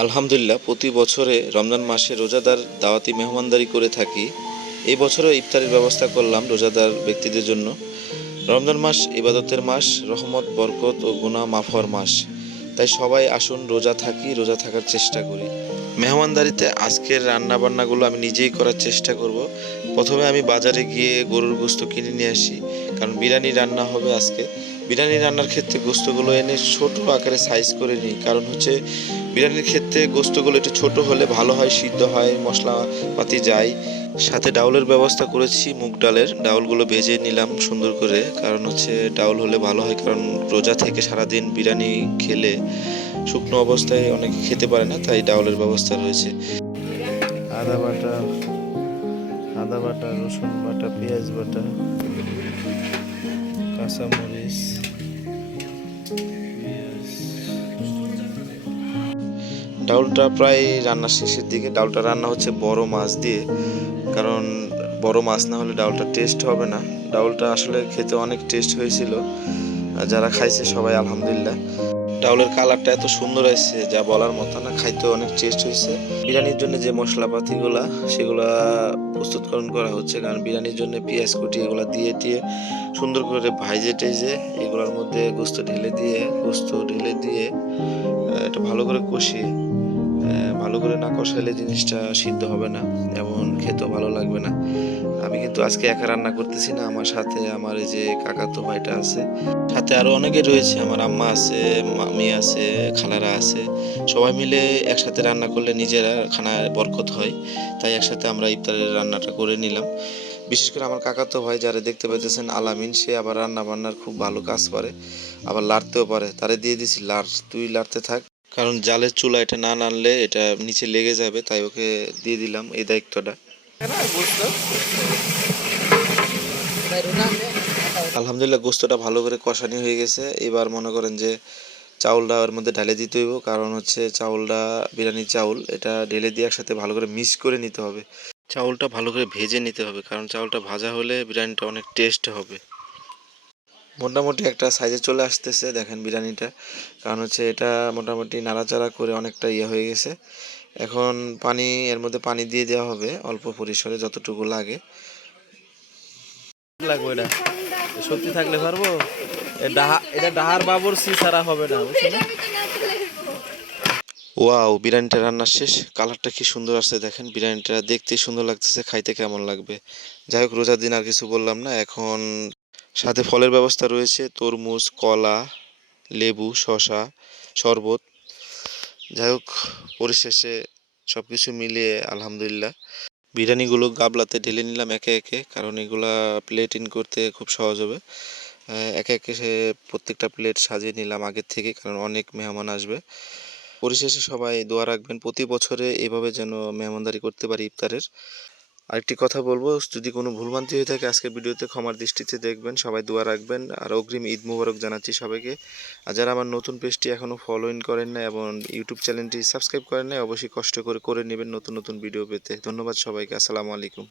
আলহামদুলিল্লাহ, প্রতি বছরে রমজান মাসে রোজাদার দাওয়াতি মেহমানদারি করে থাকি। এই বছরও ইফতারের ব্যবস্থা করলাম রোজাদার ব্যক্তিদের জন্য। রমজান মাস ইবাদতের মাস, রহমত, বরকত ও গুনাহ মাফর মাস। তাই সবাই আসুন, রোজা থাকি, রোজা থাকার চেষ্টা করি। মেহমানদারিতে আজকের রান্না বান্নাগুলো আমি নিজেই করার চেষ্টা করব। প্রথমে আমি বাজারে গিয়ে গরুর গোস্ত কিনে নিয়ে আসি, কারণ বিরিয়ানি রান্না হবে আজকে। বিরিয়ানি রান্নার ক্ষেত্রে গোস্তগুলো এনে ছোট আকারে সাইজ করে নিই। কারণ হচ্ছে বিরিয়ানির ক্ষেত্রে গোস্তগুলো একটু ছোট হলে ভালো হয়, সিদ্ধ হয়, মশলাপাতি যায়। সাথে ডাউলের ব্যবস্থা করেছি, মুগ ডালের। ডাউলগুলো ভেজে নিলাম সুন্দর করে। কারণ হচ্ছে ডাউল হলে ভালো হয়, কারণ রোজা থেকে সারাদিন বিরিয়ানি খেলে শুকনো অবস্থায় অনেকে খেতে পারে না, তাই ডাউলের ব্যবস্থা রয়েছে। আদা বাটা আদা বাটা, রসুন বাটা, পেঁয়াজ বাটা, কাঁচামরিচ। ডাউলটা প্রায় রান্নার শেষের দিকে। ডাউলটা রান্না হচ্ছে বড় মাছ দিয়ে। কারণ বড় মাছ না হলে ডাউলটা টেস্ট হবে না। ডাউলটা আসলে খেতে অনেক টেস্ট হয়েছিল। যারা খাইছে সবাই আলহামদুলিল্লাহ। ডাউলের কালারটা এত সুন্দর আসছে যা বলার মতো না খাইতে অনেক টেস্ট হয়েছে। বিরিয়ানির জন্য যে মশলাপাতিগুলা, সেগুলা প্রস্তুতকরণ করা হচ্ছে। কারণ বিরিয়ানির জন্য পেঁয়াজ কুটি এগুলা দিয়ে দিয়ে সুন্দর করে ভাইজে টেজে এগুলোর মধ্যে গোস্ত ঢেলে দিয়ে, গোস্ত ঢেলে দিয়ে এটা ভালো করে কষিয়ে ভালো করে না কষাইলে জিনিসটা সিদ্ধ হবে না এবং খেতেও ভালো লাগবে না। আমি কিন্তু আজকে একা রান্না করতেছি না, আমার সাথে আমার এই যে কাকাতো ভাইটা আছে, সাথে আরও অনেকে রয়েছে, আমার আম্মা আছে, মামি আছে, খালারা আছে, সবাই মিলে একসাথে রান্না করলে নিজেরা খানা বরকত হয়, তাই একসাথে আমরা ইফতারের রান্নাটা করে নিলাম। বিশেষ করে আমার কাকাতো ভাই, যারা দেখতে পাইতেছেন আলামিন, সে আবার রান্না বান্নার খুব ভালো কাজ পারে, আবার লাড়তেও পারে, তারে দিয়ে দিছি লাড়, তুই লাড়তে থাক। কারণ জালের চুলা এটা না নানলে এটা নিচে লেগে যাবে, তাই ওকে দিয়ে দিলাম এই দায়িত্বটা। আলহামদুলিল্লাহ গোস্তটা ভালো করে কষানি হয়ে গেছে। এবার মনে করেন যে চাউলটা ওর মধ্যে ঢেলে দিতে হইব, কারণ হচ্ছে চাউলটা, বিরিয়ানির চাউল, এটা ঢেলে দিয়ে একসাথে ভালো করে মিক্স করে নিতে হবে। চাউলটা ভালো করে ভেজে নিতে হবে, কারণ চাউলটা ভাজা হলে বিরিয়ানিটা অনেক টেস্ট হবে। মোটামুটি একটা সাইজে চলে আসতেছে দেখেন বিরিয়ানিটা। কারণ হচ্ছে এটা মোটামুটি নাড়াচাড়া করে অনেকটা ইয়ে হয়ে গেছে। এখন পানি এর মধ্যে পানি দিয়ে দেওয়া হবে অল্প পরিসরে যতটুকু লাগে। লাগবে এটা সত্যি থাকলে পারব? এটা ডাহার বাবুর সি ছাড়া হবে না ওয়াও বিরিয়ানিটা রান্না শেষ। কালারটা কি সুন্দর আসছে দেখেন। বিরিয়ানিটা দেখতে সুন্দর লাগতেছে খাইতে কেমন লাগবে। যাই হোক রোজার দিন আর কিছু বললাম না। এখন সাথে ফলের ব্যবস্থা রয়েছে, তরমুজ, কলা, লেবু, শসা, শরবত। যাই হোক, পরিশেষে সব কিছু মিলিয়ে আলহামদুলিল্লাহ। বিরিয়ানিগুলো গাবলাতে ঢেলে নিলাম একে একে, কারণ এগুলা প্লেট ইন করতে খুব সহজ হবে। একে একে সে প্রত্যেকটা প্লেট সাজিয়ে নিলাম আগের থেকে, কারণ অনেক মেহমান আসবে। পরিশেষে সবাই দোয়া রাখবেন, প্রতি বছরে এভাবে যেন মেহমানদারি করতে পারি ইফতারের। আরেকটি কথা বলব, যদি কোনো ভুলভ্রান্তি হয়ে থাকে আজকের ভিডিওতে ক্ষমার দৃষ্টিতে দেখবেন, সবাই দোয়া রাখবেন, আর অগ্রিম ঈদ মুবারক জানাচ্ছি সবাইকে। আর যারা আমার নতুন পেজটি এখনও ফলো ইন করেন না এবং ইউটিউব চ্যানেলটি সাবস্ক্রাইব করেন না অবশ্যই কষ্ট করে করে নেবেন নতুন নতুন ভিডিও পেতে। ধন্যবাদ সবাইকে, আসসালামু আলাইকুম।